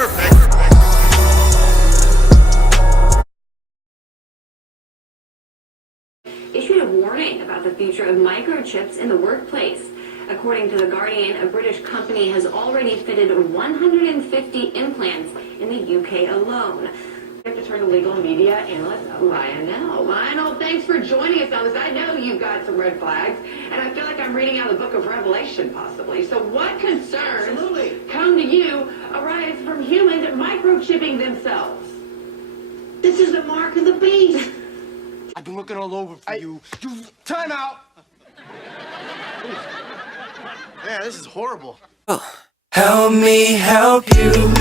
Perfect. Issued a warning about the future of microchips in the workplace. According to The Guardian, a British company has already fitted 150 implants in the UK alone. We have to turn to legal media analyst Lionel. Lionel, thanks for joining us on this. I know you've got some red flags, and I feel like I'm reading out the book of Revelation, possibly. So what concerns come to you arise from humans microchipping themselves? This is the mark of the beast. I've been looking all over for you. Time out! Man, this is horrible. Help me help you.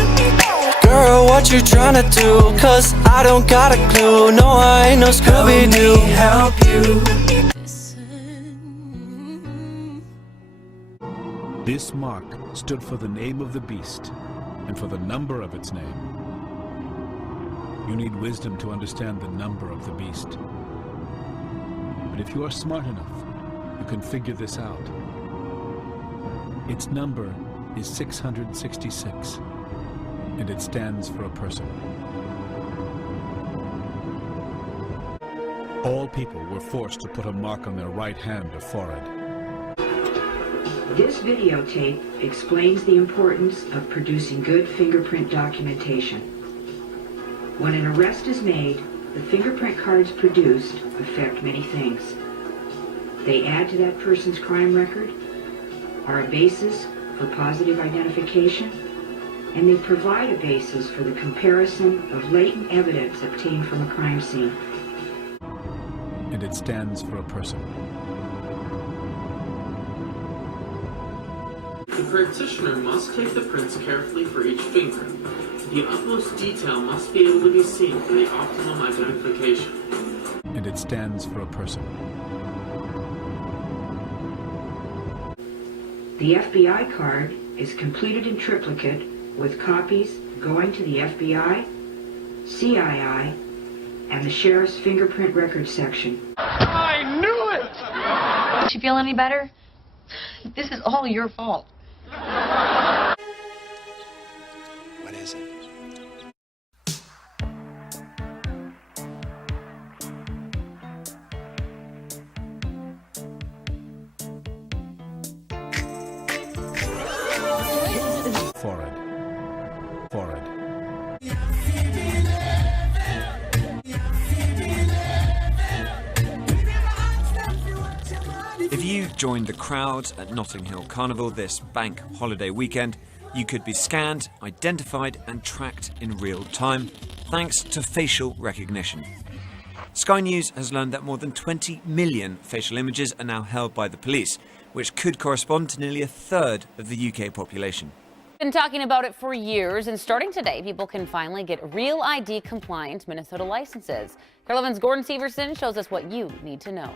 Girl, what you tryna do? Cause I don't got a clue. No, I ain't no Scooby-Doo. Help you. This mark stood for the name of the beast and for the number of its name. You need wisdom to understand the number of the beast. But if you are smart enough, you can figure this out. Its number is 666, and it stands for a person. All people were forced to put a mark on their right hand or forehead. This videotape explains the importance of producing good fingerprint documentation. When an arrest is made, the fingerprint cards produced affect many things. They add to that person's crime record, are a basis for positive identification, and they provide a basis for the comparison of latent evidence obtained from a crime scene. And it stands for a person. The practitioner must take the prints carefully for each finger. The utmost detail must be able to be seen for the optimum identification. And it stands for a person. The FBI card is completed in triplicate with copies going to the FBI, CII, and the Sheriff's Fingerprint Records section. I knew it! Don't you feel any better? This is all your fault. What is it? Forehead. Forehead. If you joined the crowd at Notting Hill Carnival this bank holiday weekend, you could be scanned, identified and tracked in real time, thanks to facial recognition. Sky News has learned that more than 20 million facial images are now held by the police, which could correspond to nearly a third of the UK population. Been talking about it for years, and starting today, people can finally get Real ID compliant Minnesota licenses. Carol 11's Gordon Severson shows us what you need to know.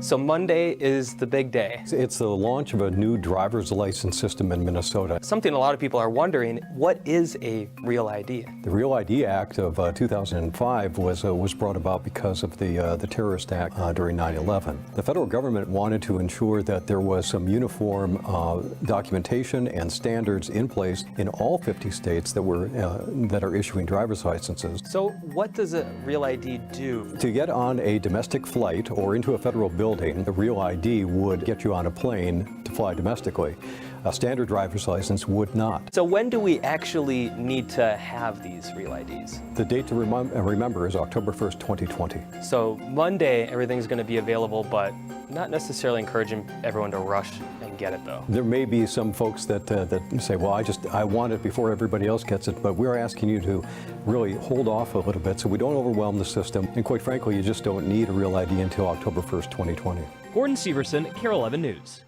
So Monday is the big day. It's the launch of a new driver's license system in Minnesota. Something a lot of people are wondering, what is a Real ID? The Real ID Act of 2005 was brought about because of the terrorist act during 9/11. The federal government wanted to ensure that there was some uniform documentation and standards in place in all 50 states that are issuing driver's licenses. So what does a Real ID do? To get on a domestic flight or into a federal building, the Real ID would get you on a plane to fly domestically. A standard driver's license would not. So when do we actually need to have these Real IDs? The date to remember is October 1st, 2020. So Monday, everything's going to be available, but not necessarily encouraging everyone to rush and get it, though. There may be some folks that say, well, I want it before everybody else gets it, but we're asking you to really hold off a little bit so we don't overwhelm the system. And quite frankly, you just don't need a Real ID until October 1st, 2020. Gordon Severson, Carol 11 News.